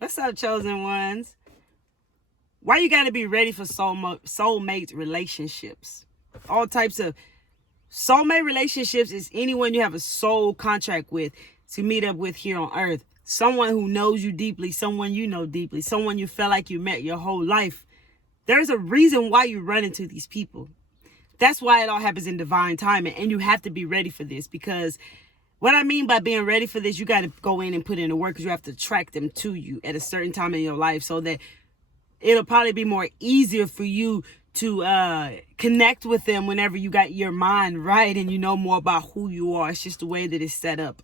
What's up, chosen ones? Why you gotta be ready for soulmate relationships? All types of soulmate relationships is anyone you have a soul contract with to meet up with here on earth. Someone who knows you deeply, someone you know deeply, someone you felt like you met your whole life. There's a reason why you run into these people. That's why it all happens in divine timing, and you have to be ready for this, because what I mean by being ready for this, you got to go in and put in the work, because you have to attract them to you at a certain time in your life, so that it'll probably be more easier for you to connect with them whenever you got your mind right and you know more about who you are. It's just the way that it's set up.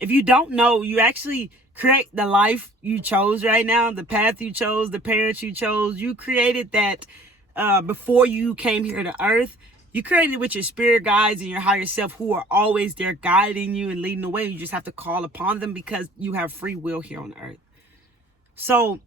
If you don't know, you actually create the life you chose right now, the path you chose, the parents you chose. You created that before you came here to earth. You created it with your spirit guides and your higher self, who are always there guiding you and leading the way. You just have to call upon them because you have free will here on earth. So,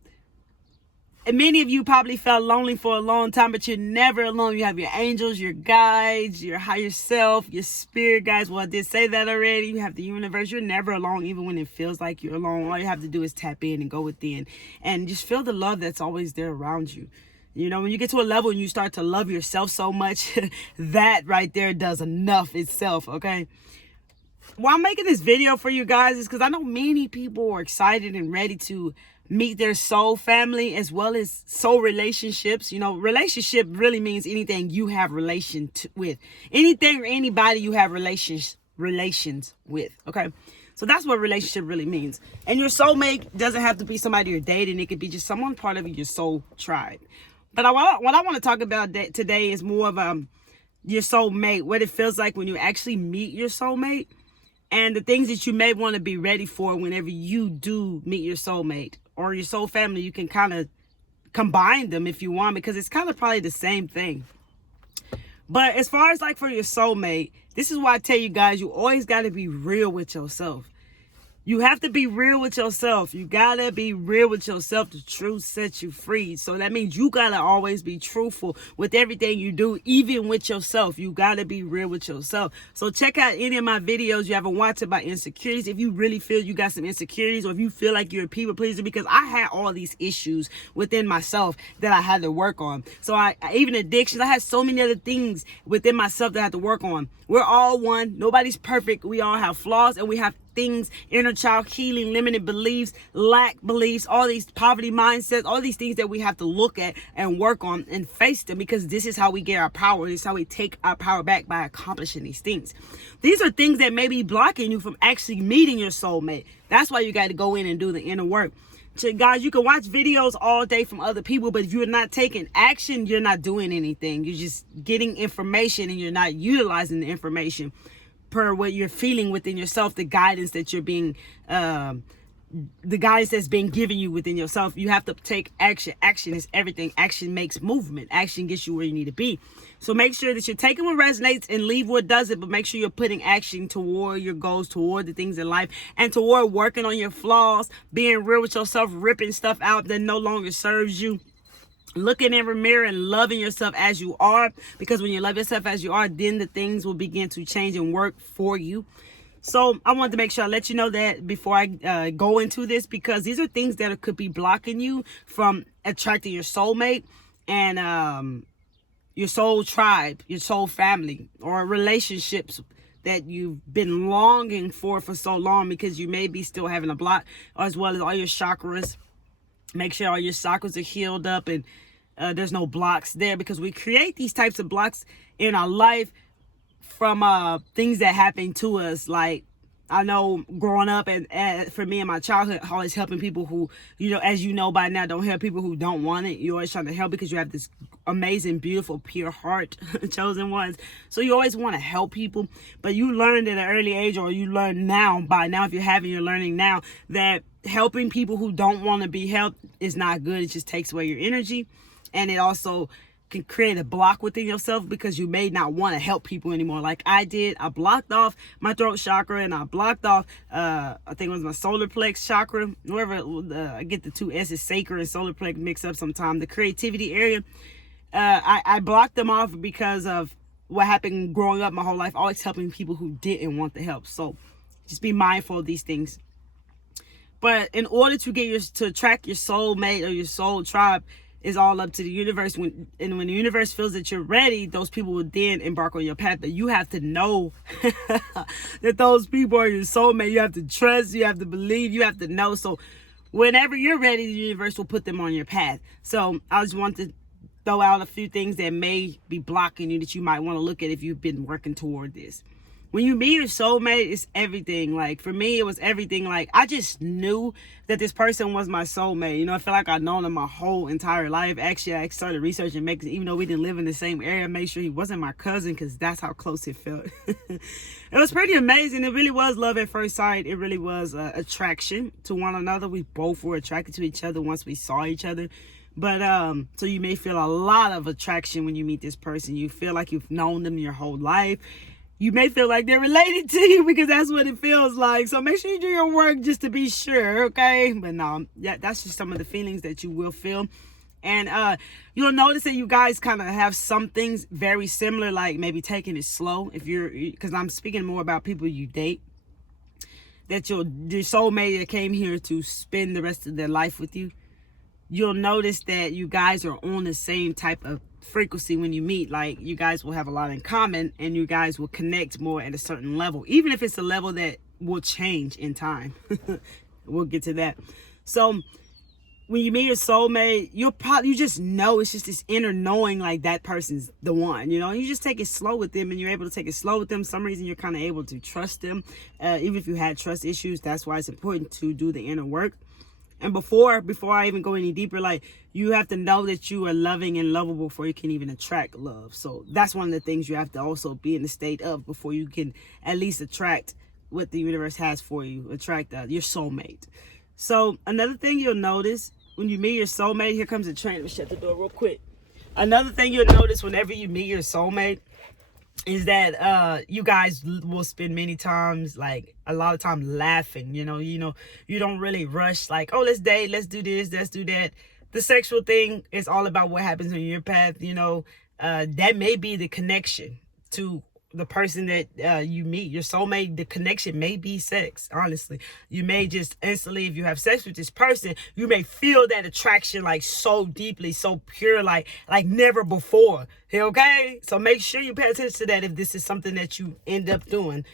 and many of you probably felt lonely for a long time, but you're never alone. You have your angels, your guides, your higher self, your spirit guides. Well, I did say that already. You have the universe. You're never alone, even when it feels like you're alone. All you have to do is tap in and go within and just feel the love that's always there around you. You know, when you get to a level and you start to love yourself so much, that right there does enough itself, okay? Why I'm making this video for you guys is because I know many people are excited and ready to meet their soul family as well as soul relationships. You know, relationship really means anything you have with. Anything or anybody you have relations with, okay? So that's what relationship really means. And your soulmate doesn't have to be somebody you're dating. It could be just someone part of your soul tribe. But what I want to talk about today is more of your soulmate, what it feels like when you actually meet your soulmate, and the things that you may want to be ready for whenever you do meet your soulmate or your soul family. You can kind of combine them if you want, because it's kind of probably the same thing. But as far as like for your soulmate, this is why I tell you guys, you always got to be real with yourself. You have to be real with yourself. You gotta be real with yourself. The truth sets you free. So that means you gotta always be truthful with everything you do, even with yourself. You gotta be real with yourself. So check out any of my videos you haven't watched about insecurities. If you really feel you got some insecurities, or if you feel like you're a people pleaser, because I had all these issues within myself that I had to work on. So I even addictions, I had so many other things within myself that I had to work on. We're all one. Nobody's perfect. We all have flaws, and we have things, inner child healing, limited beliefs, lack beliefs, all these poverty mindsets, all these things that we have to look at and work on and face them, because this is how we get our power. This is how we take our power back, by accomplishing these things. These are things that may be blocking you from actually meeting your soulmate. That's why you got to go in and do the inner work. So guys, you can watch videos all day from other people, but if you're not taking action, you're not doing anything. You're just getting information and you're not utilizing the information per what you're feeling within yourself, the guidance that you're being, the guidance that's being given you within yourself. You have to take action. Action is everything. Action makes movement. Action gets you where you need to be. So make sure that you're taking what resonates and leave what doesn't, but make sure you're putting action toward your goals, toward the things in life, and toward working on your flaws, being real with yourself, ripping stuff out that no longer serves you. Looking in the mirror and loving yourself as you are, because when you love yourself as you are, then the things will begin to change and work for you. So I wanted to make sure I let you know that before I go into this, because these are things that could be blocking you from attracting your soulmate and your soul tribe, your soul family, or relationships that you've been longing for so long, because you may be still having a block, as well as all your chakras. Make sure all your chakras are healed up and there's no blocks there, because we create these types of blocks in our life from things that happen to us. Like, I know growing up and for me in my childhood, always helping people who, you know, as you know by now, don't help people who don't want it. You're always trying to help because you have this amazing, beautiful, pure heart, chosen ones. So you always want to help people, but you learned at an early age, or you learn now, by now, if you're having your learning now, that helping people who don't want to be helped is not good. It just takes away your energy, and it also can create a block within yourself, because you may not want to help people anymore. Like I did, I blocked off my throat chakra, and I blocked off I think it was my solar plex chakra, wherever I get the two S's, sacred and solar plex, mix up sometime, the creativity area. I blocked them off because of what happened growing up my whole life, always helping people who didn't want the help. So just be mindful of these things. But in order to attract your soulmate or your soul tribe is all up to the universe. When the universe feels that you're ready, those people will then embark on your path. But you have to know that those people are your soulmate. You have to trust, you have to believe, you have to know. So whenever you're ready, the universe will put them on your path. So I just want to throw out a few things that may be blocking you that you might want to look at if you've been working toward this. When you meet your soulmate, it's everything. Like, for me, it was everything. Like, I just knew that this person was my soulmate. You know, I feel like I've known him my whole entire life. Actually, I started researching, even though we didn't live in the same area, I made sure he wasn't my cousin, because that's how close it felt. It was pretty amazing. It really was love at first sight. It really was attraction to one another. We both were attracted to each other once we saw each other. But so you may feel a lot of attraction when you meet this person. You feel like you've known them your whole life. You may feel like they're related to you, because that's what it feels like. So make sure you do your work just to be sure, okay? But no, yeah, that's just some of the feelings that you will feel. And you'll notice that you guys kind of have some things very similar, like maybe taking it slow. Because I'm speaking more about people you date, that your soulmate that came here to spend the rest of their life with you. You'll notice that you guys are on the same type of frequency when you meet. Like, you guys will have a lot in common, and you guys will connect more at a certain level, even if it's a level that will change in time. We'll get to that. So when you meet your soulmate, you just know, it's just this inner knowing, like, that person's the one. You know, you just take it slow with them, and you're able to take it slow with them. Some reason you're kind of able to trust them, even if you had trust issues. That's why it's important to do the inner work. And before I even go any deeper, like, you have to know that you are loving and lovable before you can even attract love. So that's one of the things you have to also be in the state of before you can at least attract what the universe has for you, attract your soulmate. So another thing you'll notice when you meet your soulmate, here comes the train. Let me shut the door real quick. Another thing you'll notice whenever you meet your soulmate is that you guys will spend many times, like a lot of time, laughing. You know, you don't really rush, like, oh, let's date, let's do this, let's do that. The sexual thing is all about what happens on your path. You know, that may be the connection to the person that you meet, your soulmate. The connection may be sex. Honestly, you may just instantly, if you have sex with this person, you may feel that attraction, like, so deeply, so pure, like never before. Okay, so make sure you pay attention to that if this is something that you end up doing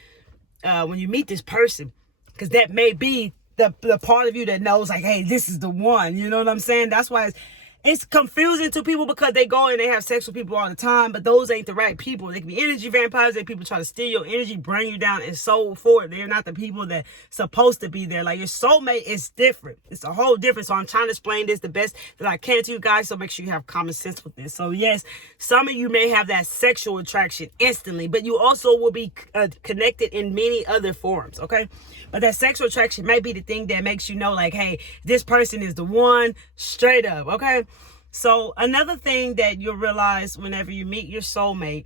when you meet this person, because that may be the part of you that knows, like, hey, this is the one. You know what I'm saying? That's why it's confusing to people, because they go and they have sex with people all the time, but those ain't the right people. They can be energy vampires. They people try to steal your energy, bring you down, and so forth. They're not the people that supposed to be there. Like, your soulmate is different. It's a whole different. So I'm trying to explain this the best that I can to you guys. So make sure you have common sense with this. So yes, some of you may have that sexual attraction instantly, but you also will be connected in many other forms. Okay, but that sexual attraction may be the thing that makes you know, like, hey, this person is the one, straight up. Okay. So another thing that you'll realize whenever you meet your soulmate,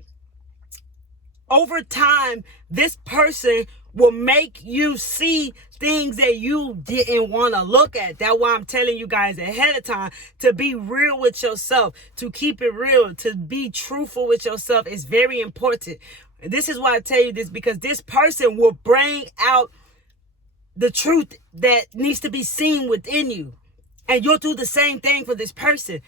over time, this person will make you see things that you didn't want to look at. That's why I'm telling you guys ahead of time to be real with yourself, to keep it real, to be truthful with yourself is very important. This is why I tell you this, because this person will bring out the truth that needs to be seen within you. And you'll do the same thing for this person.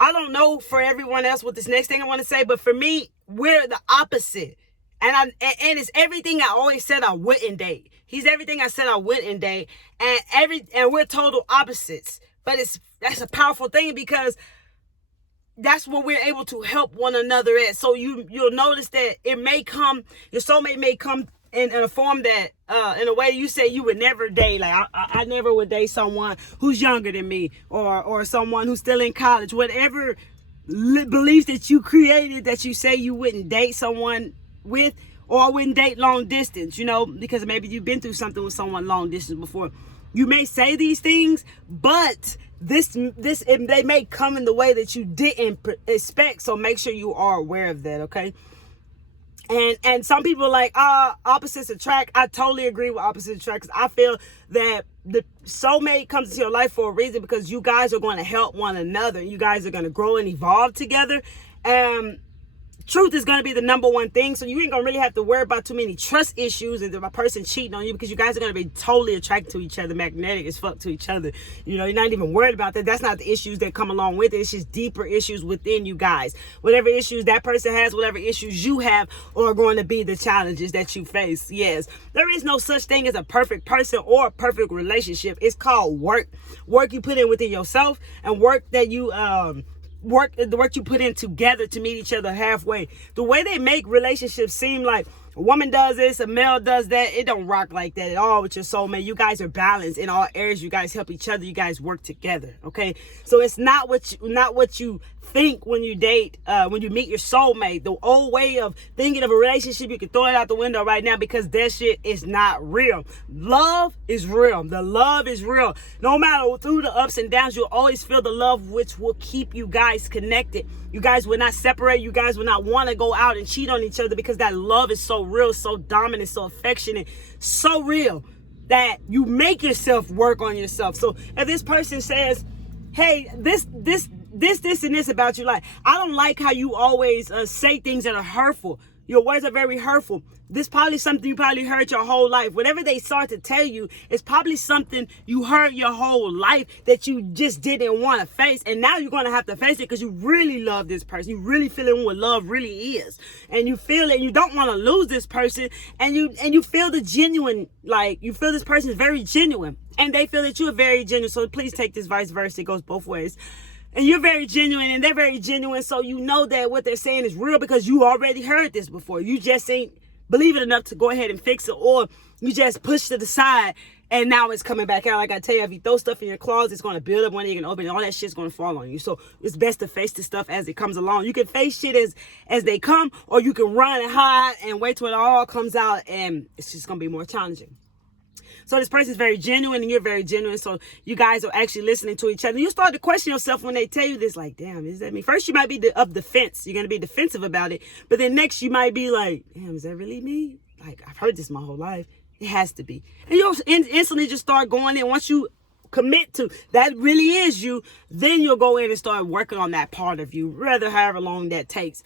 I don't know for everyone else what this next thing I want to say, but for me, we're the opposite. And it's everything I always said I wouldn't date. He's everything I said I wouldn't date. And we're total opposites. But that's a powerful thing, because that's what we're able to help one another at. So you'll notice that it may come, your soulmate may come in a form that, in a way you say you would never date. Like, I never would date someone who's younger than me, or someone who's still in college. Whatever beliefs that you created that you say you wouldn't date someone with, or I wouldn't date long distance, you know, because maybe you've been through something with someone long distance before. You may say these things, but they may come in the way that you didn't expect. So make sure you are aware of that. Okay. And some people are like, opposites attract. I totally agree with opposites attract, because I feel that the soulmate comes into your life for a reason, because you guys are going to help one another. You guys are going to grow and evolve together. truth is going to be the number one thing. So you ain't going to really have to worry about too many trust issues and a person cheating on you, because you guys are going to be totally attracted to each other, magnetic as fuck to each other. You know, you're not even worried about that. That's not the issues that come along with it. It's just deeper issues within you guys. Whatever issues that person has, whatever issues you have, are going to be the challenges that you face. Yes, there is no such thing as a perfect person or a perfect relationship. It's called work. Work you put in within yourself, and work that you the work you put in together to meet each other halfway. The way they make relationships seem like a woman does this, a male does that, it don't rock like that at all with your soulmate. You guys are balanced in all areas. You guys help each other. You guys work together. Okay, so it's not what you think when you date, when you meet your soulmate. The old way of thinking of a relationship, you can throw it out the window right now, because that shit is not real. Love is real. The love is real. No matter through the ups and downs, you'll always feel the love, which will keep you guys connected. You guys will not separate. You guys will not want to go out and cheat on each other, because that love is so real, so dominant, so affectionate, so real that you make yourself work on yourself. So if this person says, hey, this and this about you, like, I don't like how you always say things that are hurtful. Your words are very hurtful. This probably something you probably heard your whole life. Whatever they start to tell you is probably something you heard your whole life that you just didn't want to face. And now you're going to have to face it, because you really love this person. You really feeling what love really is. And you feel it. You don't want to lose this person. And you feel the genuine, like, you feel this person is very genuine. And they feel that you're very genuine. So please take this vice versa. It goes both ways. And you're very genuine, and they're very genuine. So you know that what they're saying is real, because you already heard this before. You just ain't believe it enough to go ahead and fix it, or you just push to the side, and now it's coming back out. Like I tell you, if you throw stuff in your closet, it's going to build up when you're going to open it. All that shit's going to fall on you. So it's best to face the stuff as it comes along. You can face shit as they come, or you can run and hide and wait till it all comes out, and it's just going to be more challenging. So this person's very genuine, and you're very genuine. So you guys are actually listening to each other. You start to question yourself when they tell you this, like, damn, is that me? First, you might be of defense. You're going to be defensive about it. But then next, you might be like, damn, is that really me? Like, I've heard this my whole life. It has to be. And you'll instantly just start going in. Once you commit to that really is you, then you'll go in and start working on that part of you, rather however long that takes.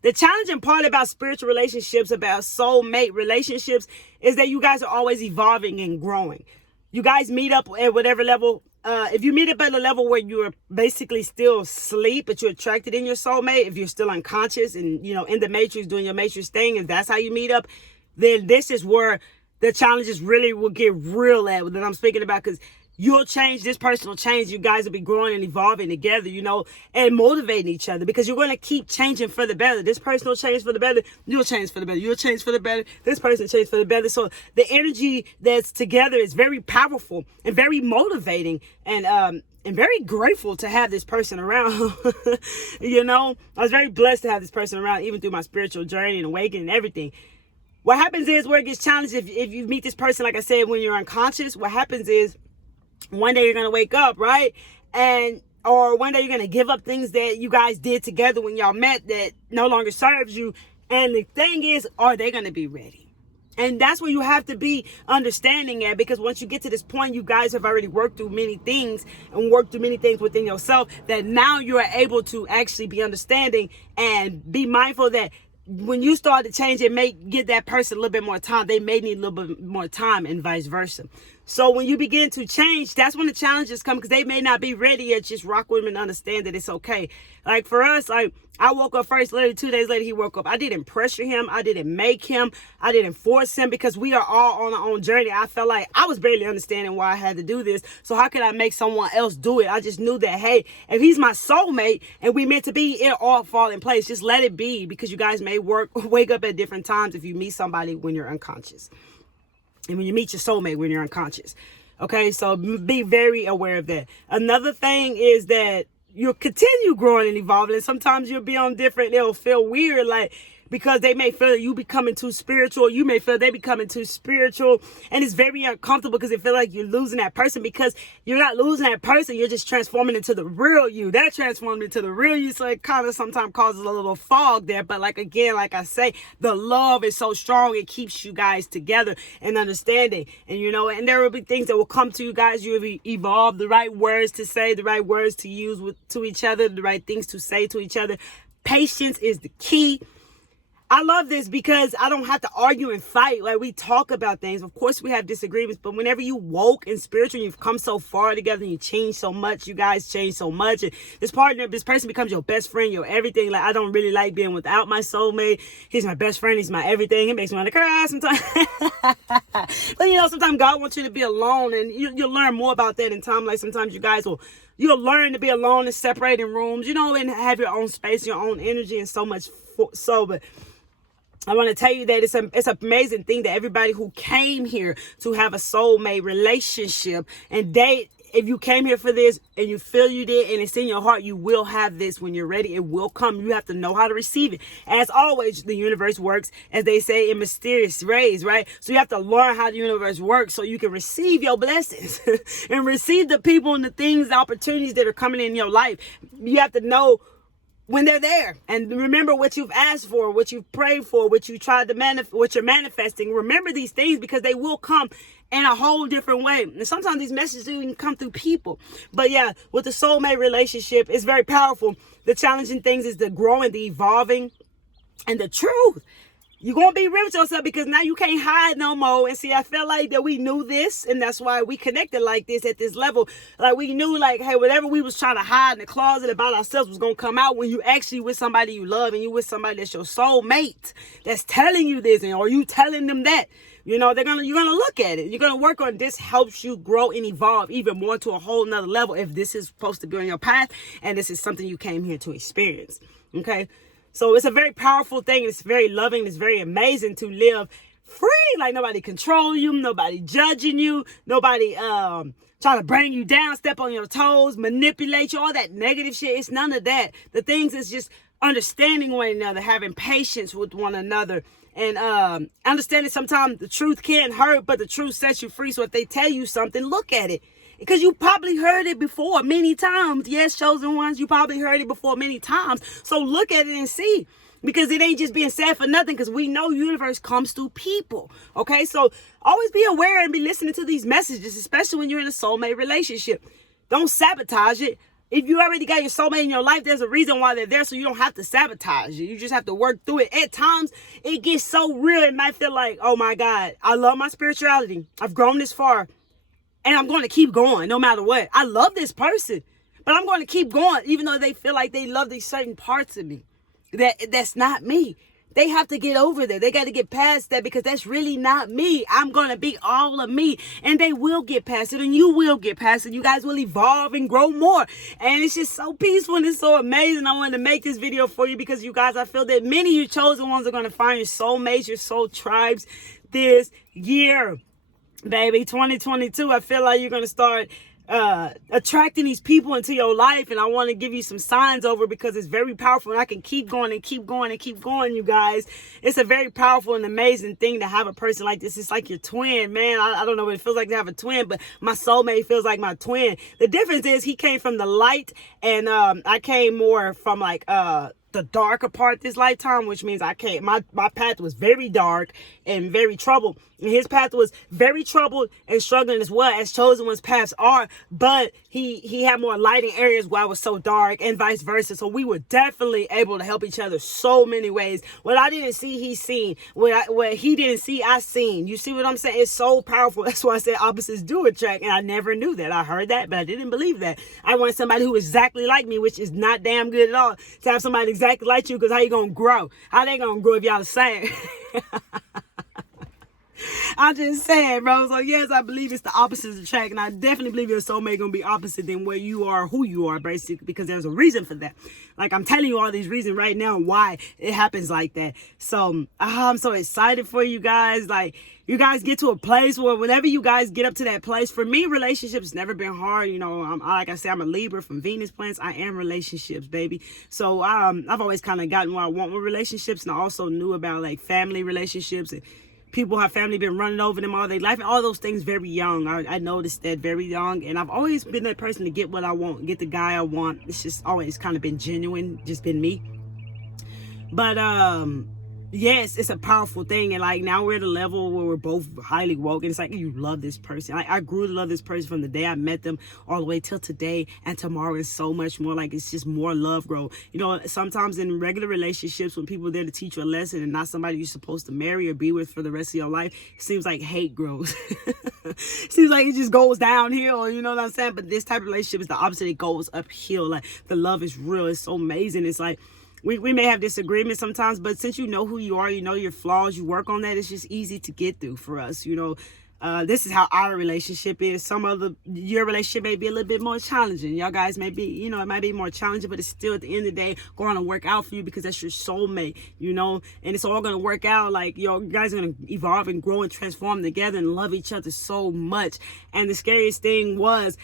The challenging part about spiritual relationships, about soulmate relationships, is that you guys are always evolving and growing. You guys meet up at whatever level. If you meet up at a level where you're basically still asleep, but you're attracted in your soulmate, if you're still unconscious and, you know, in the matrix, doing your matrix thing, and that's how you meet up, then this is where the challenges really will get real at, that I'm speaking about, because you'll change, this person will change. You guys will be growing and evolving together, you know, and motivating each other, because you're going to keep changing for the better. This person will change for the better. You'll change for the better. You'll change for the better. This person change for the better. So the energy that's together is very powerful and very motivating, and very grateful to have this person around. You know, I was very blessed to have this person around, even through my spiritual journey and awakening and everything. What happens is, where it gets challenged, if you meet this person, like I said, when you're unconscious, what happens is, one day you're going to wake up, right? Or one day you're going to give up things that you guys did together when y'all met that no longer serves you. And the thing is, are they going to be ready? And that's where you have to be understanding at, because once you get to this point, you guys have already worked through many things and worked through many things within yourself, that now you are able to actually be understanding and be mindful that when you start to change, it may give that person a little bit more time. They may need a little bit more time, and vice versa. So when you begin to change, that's when the challenges come, because they may not be ready yet. Just rock with them and understand that it's okay. Like for us, like I woke up first, literally 2 days later, he woke up. I didn't pressure him. I didn't make him. I didn't force him, because we are all on our own journey. I felt like I was barely understanding why I had to do this. So how could I make someone else do it? I just knew that, hey, if he's my soulmate and we meant to be, it'll all fall in place. Just let it be, because you guys may wake up at different times if you meet somebody when you're unconscious. And when you meet your soulmate when you're unconscious. Okay, so be very aware of that. Another thing is that you'll continue growing and evolving. And sometimes you'll be on different, it'll feel weird, like, because they may feel that you becoming too spiritual. You may feel they becoming too spiritual. And it's very uncomfortable, because it feel like you're losing that person, because you're not losing that person. You're just transforming into the real you. They're transforming into the real you. So it kind of sometimes causes a little fog there. But like, again, like I say, the love is so strong. It keeps you guys together and understanding. And, you know, and there will be things that will come to you guys. You will evolve the right words to say, the right words to use to each other, the right things to say to each other. Patience is the key. I love this because I don't have to argue and fight. Like, we talk about things. Of course, we have disagreements, but whenever you woke and spiritual, you've come so far together and you change so much. You guys change so much. And this person becomes your best friend, your everything. Like, I don't really like being without my soulmate. He's my best friend. He's my everything. He makes me want to cry sometimes. But, sometimes God wants you to be alone, and you'll learn more about that in time. Like, sometimes you'll learn to be alone and separate in rooms, and have your own space, your own energy, and so much but I want to tell you that it's an amazing thing that everybody who came here to have a soulmate relationship and date, if you came here for this and you feel you did and it's in your heart, you will have this when you're ready. It will come. You have to know how to receive it. As always, the universe works, as they say, in mysterious ways, right? So you have to learn how the universe works so you can receive your blessings and receive the people and the things, the opportunities that are coming in your life. You have to know when they're there, and remember what you've asked for, what you've prayed for, what you tried to what you're manifesting. Remember these things because they will come in a whole different way. And sometimes these messages even come through people. But yeah, with the soulmate relationship, it's very powerful. The challenging things is the growing, the evolving, and the truth. You're going to be real with yourself because now you can't hide no more. And see, I felt like that we knew this, and that's why we connected like this at this level. Like, we knew, like, hey, whatever we was trying to hide in the closet about ourselves was going to come out when you actually with somebody you love and you with somebody that's your soulmate that's telling you this, and or you telling them that. You're gonna look at it. You're gonna work on this. Helps you grow and evolve even more to a whole nother level if this is supposed to be on your path and this is something you came here to experience. Okay. So it's a very powerful thing. It's very loving. It's very amazing to live free. Like, nobody control you. Nobody judging you. Nobody trying to bring you down, step on your toes, manipulate you. All that negative shit. It's none of that. The things is just understanding one another, having patience with one another. And understanding sometimes the truth can't hurt, but the truth sets you free. So if they tell you something, look at it. Because you probably heard it before many times. Yes, chosen ones, you probably heard it before many times. So look at it and see. Because it ain't just being said for nothing. Because we know universe comes through people. Okay, so always be aware and be listening to these messages, especially when you're in a soulmate relationship. Don't sabotage it. If you already got your soulmate in your life, there's a reason why they're there, so you don't have to sabotage it. You just have to work through it. At times, it gets so real, it might feel like, oh my God, I love my spirituality. I've grown this far. And I'm going to keep going no matter what. I love this person, but I'm going to keep going even though they feel like they love these certain parts of me. That's not me. They have to get over that. They got to get past that because that's really not me. I'm going to be all of me, and they will get past it, and you will get past it. You guys will evolve and grow more, and it's just so peaceful and it's so amazing. I wanted to make this video for you because you guys, I feel that many of you chosen ones are going to find your soulmates, your soul tribes this year. Baby, 2022, I feel like you're going to start attracting these people into your life. And I want to give you some signs over because it's very powerful. And I can keep going and keep going and keep going, you guys. It's a very powerful and amazing thing to have a person like this. It's like your twin, man. I don't know what it feels like to have a twin, but my soulmate feels like my twin. The difference is he came from the light and I came more from like the darker part this lifetime, which means my path was very dark and very troubled. And his path was very troubled and struggling as well as chosen one's paths are. But he had more lighting areas where I was so dark and vice versa. So we were definitely able to help each other so many ways. What I didn't see, he seen. What he didn't see, I seen. You see what I'm saying? It's so powerful. That's why I said opposites do attract. And I never knew that. I heard that, but I didn't believe that. I wanted somebody who was exactly like me, which is not damn good at all. To have somebody exactly like you, because how you going to grow? How they going to grow if y'all the same? I'm just saying, bro. So yes, I believe it's the opposites attract, and I definitely believe your soulmate gonna be opposite than where you are, who you are, basically, because there's a reason for that. Like, I'm telling you all these reasons right now why it happens like that. So I'm so excited for you guys. Like, you guys get to a place where whenever you guys get up to that place, for me, relationships never been hard. You know, like I said, I'm a Libra from Venus plants. I am relationships, baby. So I've always kind of gotten what I want with relationships, and I also knew about like family relationships and people have family been running over them all their life, and all those things very young. I noticed that very young, and I've always been that person to get what I want, get the guy I want. It's just always kind of been genuine, just been me. But yes, it's a powerful thing. And like now we're at a level where we're both highly woke, and it's like you love this person. I grew to love this person from the day I met them all the way till today, and tomorrow is so much more. Like it's just more love grow. You know, sometimes in regular relationships when people are there to teach you a lesson and not somebody you're supposed to marry or be with for the rest of your life, it seems like hate grows. Seems like it just goes downhill, you know what I'm saying? But this type of relationship is the opposite. It goes uphill. Like the love is real. It's so amazing. It's like we may have disagreements sometimes, but since you know who you are, you know your flaws, you work on that, it's just easy to get through for us, you know. This is how our relationship is. Your relationship may be a little bit more challenging. Y'all guys may be, you know, it might be more challenging, but it's still at the end of the day going to work out for you because that's your soulmate, you know, and it's all going to work out. Like, you guys are going to evolve and grow and transform together and love each other so much. And the scariest thing was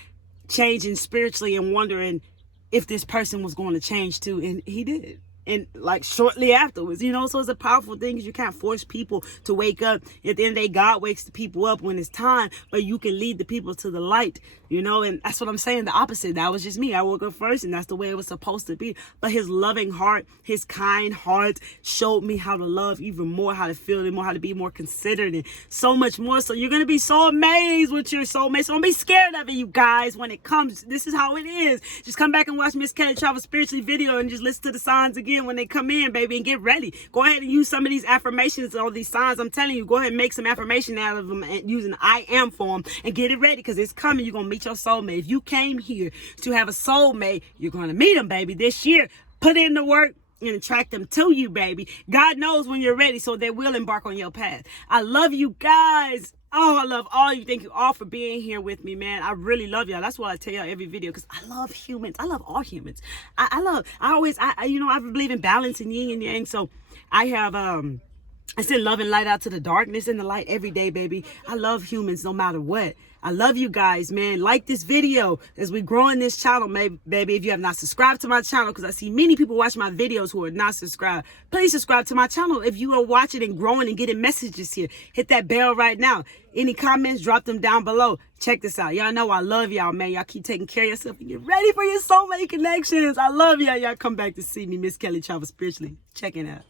changing spiritually and wondering if this person was going to change too. And he did. And like shortly afterwards, you know, so it's a powerful thing because you can't force people to wake up. At the end of the day, God wakes the people up when it's time, but you can lead the people to the light, you know, and that's what I'm saying. The opposite. That was just me. I woke up first and that's the way it was supposed to be. But his loving heart, his kind heart showed me how to love even more, how to feel it more, how to be more considerate and so much more. So you're going to be so amazed with your soulmate. So don't be scared of it, you guys, when it comes. This is how it is. Just come back and watch Miss Kelly Travel Spiritually video and just listen to the signs again when they come in, baby, and get ready. Go ahead and use some of these affirmations, all these signs. I'm telling you, go ahead and make some affirmation out of them and using the I am form and get it ready because it's coming. You're going to meet your soulmate. If you came here to have a soulmate, you're going to meet them, baby, this year. Put in the work and attract them to you, baby. God knows when you're ready, so they will embark on your path. I love you guys. Oh, I love all you. Thank you all for being here with me, man. I really love y'all. That's what I tell y'all every video because I love humans. I love all humans. I believe in balance and yin and yang. So I have, I send love and light out to the darkness and the light every day, baby. I love humans no matter what. I love you guys, man. Like this video as we grow in this channel, baby. If you have not subscribed to my channel, because I see many people watching my videos who are not subscribed, please subscribe to my channel. If you are watching and growing and getting messages here, hit that bell right now. Any comments, drop them down below. Check this out. Y'all know I love y'all, man. Y'all keep taking care of yourself and get ready for your soulmate connections. I love y'all. Y'all come back to see me, Miss Kelly Travel Spiritually. Check it out.